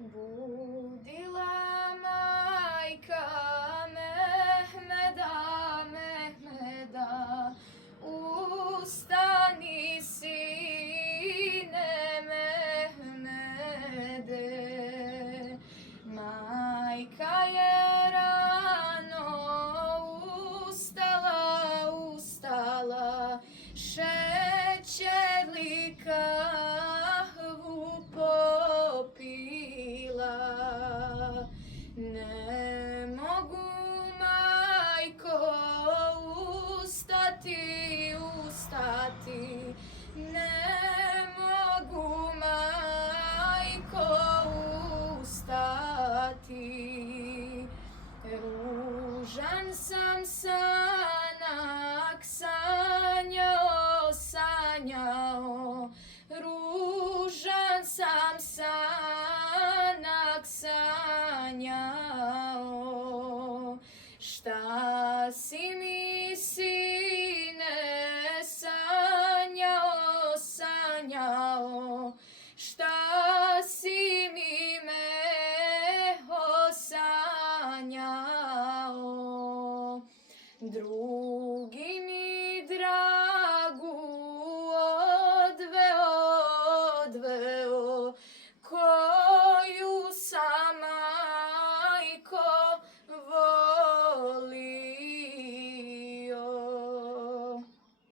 Budila majka Mehmeda, Mehmeda, ustani sine Mehmede. Majka je rano ustala, šećerli kahvu popila. Ne mogu, majko, ustati, ne mogu, majko, ustati. Ružan sam sanak sanjao, ružan sam sanak sanjao. Šta si mi, sine, sanjao, šta si mi, meho, sanjao. Drugi